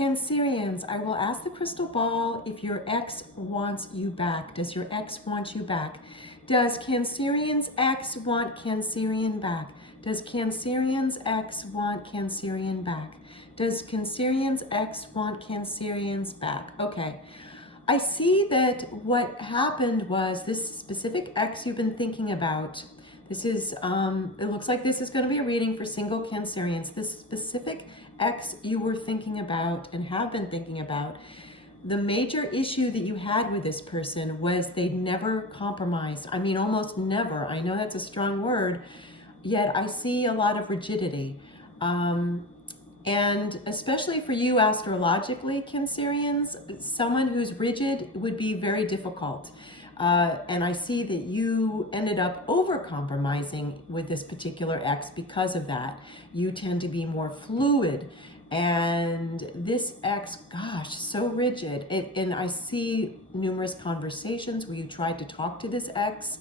Cancerians, I will ask the crystal ball if your ex wants you back. Does your ex want you back? Does Cancerian's ex want Cancerian back? Does Cancerian's ex want Cancerian back? Does Cancerian's ex want Cancerian's back? Okay. I see that what happened was this specific ex you've been thinking about. This is, it looks like this is going to be a reading for single Cancerians. This specific ex you were thinking about and have been thinking about, the major issue that you had with this person was they never compromised. I mean, almost never. I know that's a strong word, yet I see a lot of rigidity. And especially for you astrologically, Cancerians, someone who's rigid would be very difficult. And I see that you ended up over-compromising with this particular ex because of that. You tend to be more fluid. And this ex, gosh, so rigid. And I see numerous conversations where you tried to talk to this ex.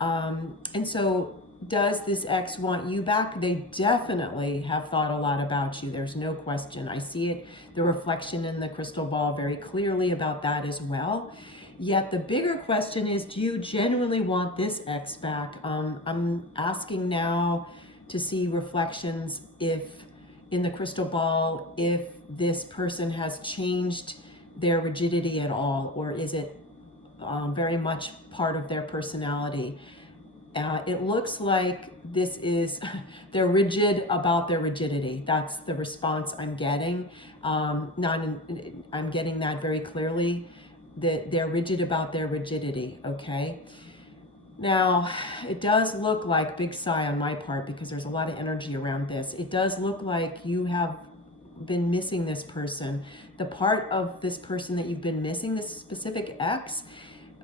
And so does this ex want you back? They definitely have thought a lot about you. There's no question. I see it, the reflection in the crystal ball very clearly about that as well. Yet the bigger question is, do you genuinely want this ex back? I'm asking now to see reflections if in the crystal ball, if this person has changed their rigidity at all, or is it very much part of their personality? It looks like this is, they're rigid about their rigidity. That's the response I'm getting. I'm getting that very clearly, that they're rigid about their rigidity, okay? Now, it does look like, big sigh on my part because there's a lot of energy around this. It does look like you have been missing this person. The part of this person that you've been missing, this specific ex,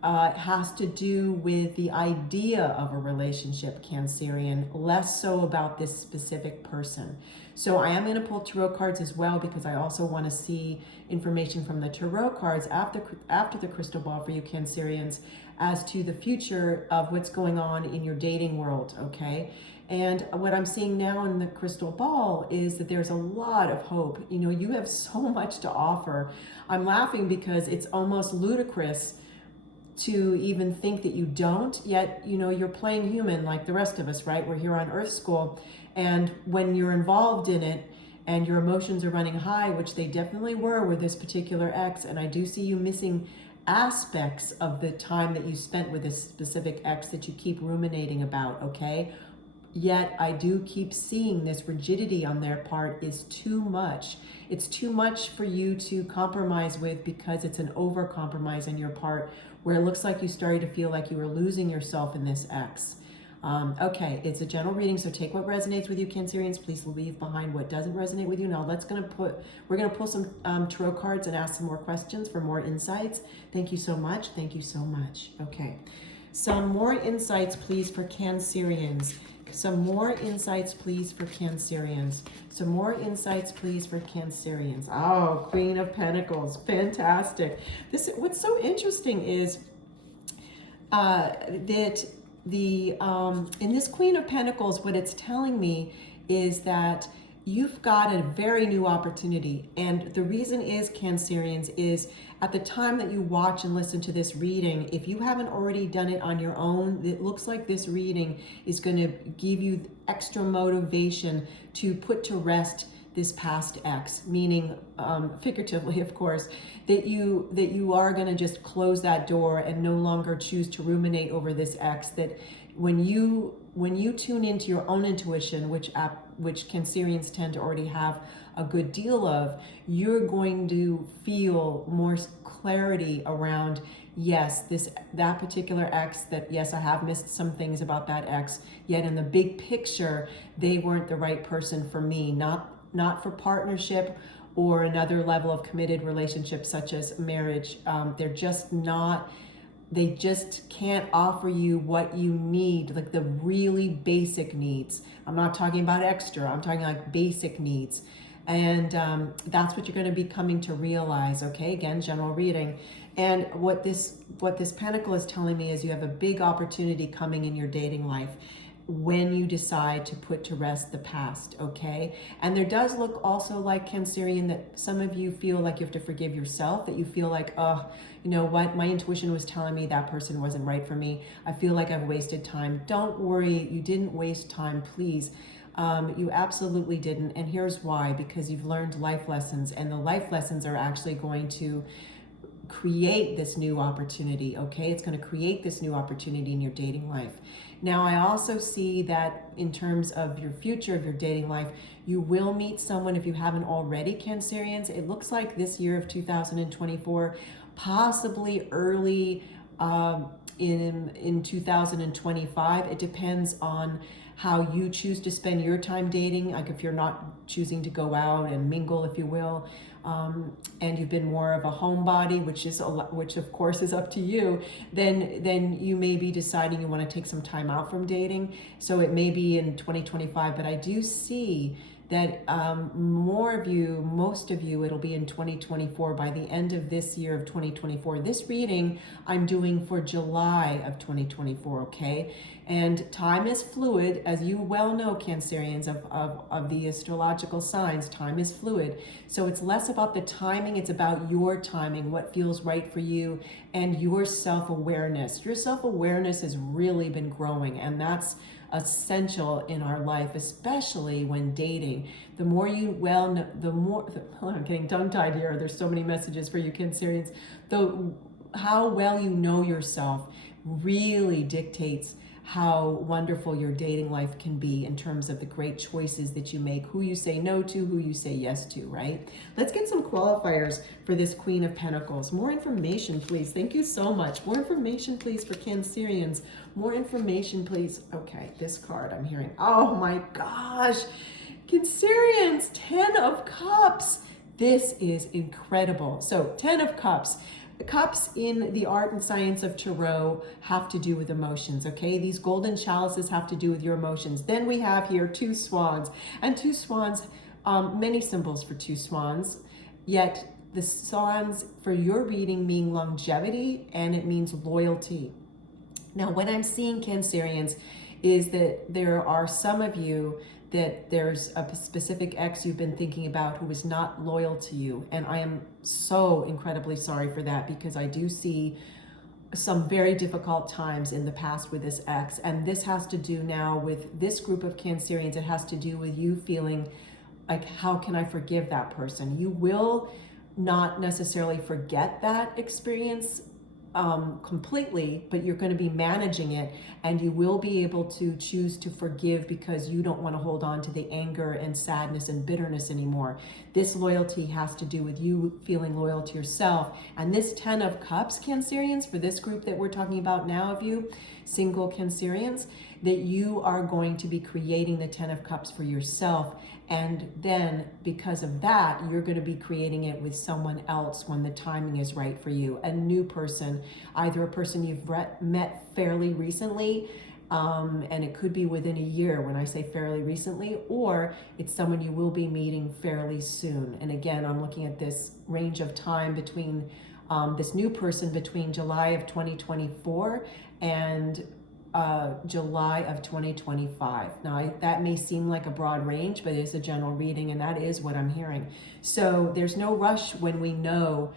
has to do with the idea of a relationship, Cancerian, less so about this specific person. So I am going to pull tarot cards as well because I also want to see information from the tarot cards after the crystal ball for you Cancerians as to the future of what's going on in your dating world, okay? And what I'm seeing now in the crystal ball is that there's a lot of hope. You know, you have so much to offer. I'm laughing because it's almost ludicrous to even think that you don't, yet, you know, you're playing human like the rest of us, right? We're here on Earth School. And when you're involved in it and your emotions are running high, which they definitely were with this particular ex, and I do see you missing aspects of the time that you spent with this specific ex that you keep ruminating about, okay? Yet I do keep seeing this rigidity on their part is too much. It's too much for you to compromise with because it's an over compromise on your part where it looks like you started to feel like you were losing yourself in this ex. Okay, it's a general reading, so take what resonates with you, Cancerians. Please leave behind what doesn't resonate with you. Now we're gonna pull some tarot cards and ask some more questions for more insights. Thank you so much. Thank you so much. Okay, some more insights, please, for Cancerians. Some more insights, please, for Cancerians. Some more insights, please, for Cancerians. Oh, Queen of Pentacles, fantastic. What's so interesting is that in this Queen of Pentacles, what it's telling me is that you've got a very new opportunity. And the reason is, Cancerians, is at the time that you watch and listen to this reading, if you haven't already done it on your own, it looks like this reading is going to give you extra motivation to put to rest this past ex, meaning figuratively, of course, that you are going to just close that door and no longer choose to ruminate over this ex. That when you tune into your own intuition, which Cancerians tend to already have a good deal of, you're going to feel more clarity around, yes, that particular ex, that yes, I have missed some things about that ex, yet in the big picture, they weren't the right person for me, not for partnership or another level of committed relationship such as marriage. They're just not, they just can't offer you what you need, like the really basic needs. I'm not talking about extra, I'm talking like basic needs. And that's what you're going to be coming to realize, okay? Again, general reading. And what this pentacle is telling me is you have a big opportunity coming in your dating life. when you decide to put to rest the past, okay? And there does look also like, Cancerian, that some of you feel like you have to forgive yourself, that you feel like, oh, you know what, my intuition was telling me that person wasn't right for me. I feel like I've wasted time. Don't worry, you didn't waste time, please. You absolutely didn't. And here's why: because you've learned life lessons, and the life lessons are actually going to create this new opportunity, okay? It's going to create this new opportunity in your dating life. Now, I also see that in terms of your future of your dating life, you will meet someone, if you haven't already, Cancerians. It looks like this year of 2024, possibly early in 2025. It depends on how you choose to spend your time dating. Like if you're not choosing to go out and mingle, if you will, and you've been more of a homebody, which of course is up to you, then you may be deciding you want to take some time out from dating. So it may be in 2025, but I do see that most of you, it'll be in 2024, by the end of this year of 2024. This reading I'm doing for July of 2024, okay? And time is fluid, as you well know, Cancerians, of the astrological signs. Time is fluid. So it's less about the timing, it's about your timing, what feels right for you, and your self-awareness. Your self-awareness has really been growing, and that's essential in our life, especially when dating. The more you know, I'm getting tongue-tied here. There's so many messages for you, Cancerians. How well you know yourself really dictates how wonderful your dating life can be in terms of the great choices that you make, who you say no to, who you say yes to, right? Let's get some qualifiers for this Queen of Pentacles. More information, please. Thank you so much. More information, please, for Cancerians. More information, please. Okay, this card I'm hearing. Oh my gosh. Cancerians, 10 of Cups. This is incredible. So 10 of Cups. Cups in the art and science of tarot have to do with emotions, okay? These golden chalices have to do with your emotions. Then we have here 2 swans, and 2 swans, many symbols for 2 swans, yet the swans for your reading mean longevity, and it means loyalty. Now, what I'm seeing, Cancerians, is that there are some of you that there's a specific ex you've been thinking about who is not loyal to you. And I am so incredibly sorry for that, because I do see some very difficult times in the past with this ex. And this has to do now with this group of Cancerians. It has to do with you feeling like, how can I forgive that person? You will not necessarily forget that experience completely, but you're going to be managing it, and you will be able to choose to forgive because you don't want to hold on to the anger and sadness and bitterness anymore. This loyalty has to do with you feeling loyal to yourself. And this 10 of Cups, Cancerians, for this group that we're talking about now of you, single Cancerians, that you are going to be creating the 10 of Cups for yourself. And then because of that, you're going to be creating it with someone else when the timing is right for you. A new person, either a person you've met fairly recently, and it could be within a year when I say fairly recently, or it's someone you will be meeting fairly soon. And again, I'm looking at this range of time between this new person between July of 2024 and July of 2025. Now, that may seem like a broad range, but it's a general reading, and that is what I'm hearing. So there's no rush when we know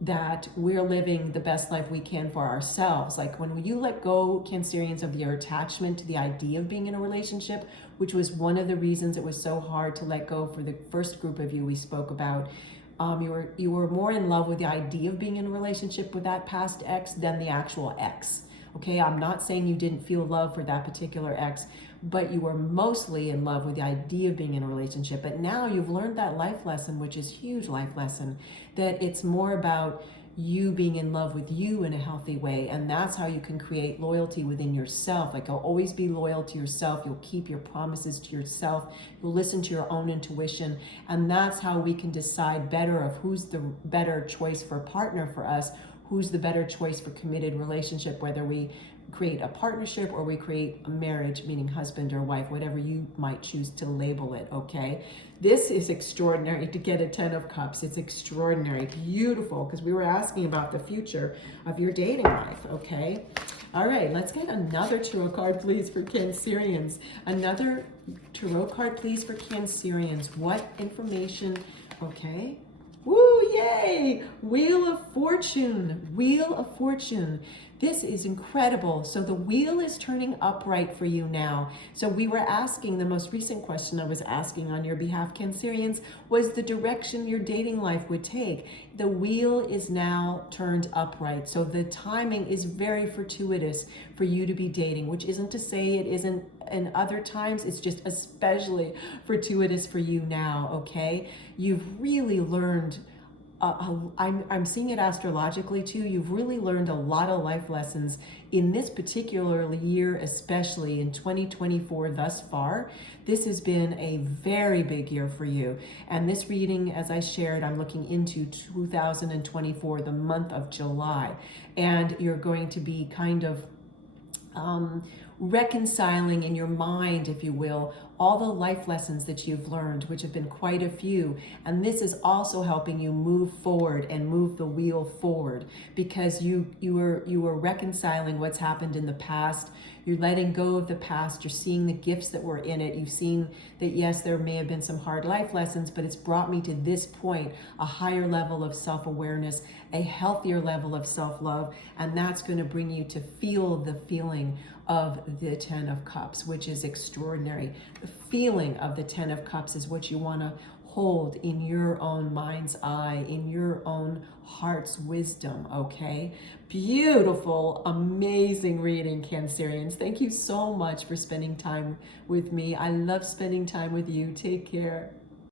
that we're living the best life we can for ourselves. Like when you let go, Cancerians, of your attachment to the idea of being in a relationship, which was one of the reasons it was so hard to let go for the first group of you we spoke about. You were more in love with the idea of being in a relationship with that past ex than the actual ex. Okay, I'm not saying you didn't feel love for that particular ex, but you were mostly in love with the idea of being in a relationship. But now you've learned that life lesson, which is a huge life lesson, that it's more about you being in love with you in a healthy way. And that's how you can create loyalty within yourself. Like, you'll always be loyal to yourself. You'll keep your promises to yourself. You'll listen to your own intuition. And that's how we can decide better of who's the better choice for a partner for us, who's the better choice for committed relationship, whether we create a partnership or we create a marriage, meaning husband or wife, whatever you might choose to label it, okay? This is extraordinary to get a 10 of Cups. It's extraordinary, beautiful, because we were asking about the future of your dating life, okay? All right, let's get another tarot card, please, for Cancerians. Another tarot card, please, for Cancerians. What information? Okay. Woo, yay! Wheel of Fortune. Wheel of Fortune. This is incredible. So the wheel is turning upright for you now. So we were asking, the most recent question I was asking on your behalf, Cancerians, was the direction your dating life would take. The wheel is now turned upright. So the timing is very fortuitous for you to be dating, which isn't to say it isn't in other times. It's just especially fortuitous for you now, okay? You've really learned I'm seeing it astrologically too. You've really learned a lot of life lessons in this particular year, especially in 2024 thus far. This has been a very big year for you. And this reading, as I shared, I'm looking into 2024, the month of July. And you're going to be kind of reconciling in your mind, if you will, all the life lessons that you've learned, which have been quite a few. And this is also helping you move forward and move the wheel forward, because you were reconciling what's happened in the past. You're letting go of the past. You're seeing the gifts that were in it. You've seen that, yes, there may have been some hard life lessons, but it's brought me to this point, a higher level of self-awareness, a healthier level of self-love, and that's going to bring you to feel the feeling of the Ten of Cups, which is extraordinary. The feeling of the Ten of Cups is what you want to hold in your own mind's eye, in your own heart's wisdom, okay? Beautiful, amazing reading, Cancerians. Thank you so much for spending time with me. I love spending time with you. Take care.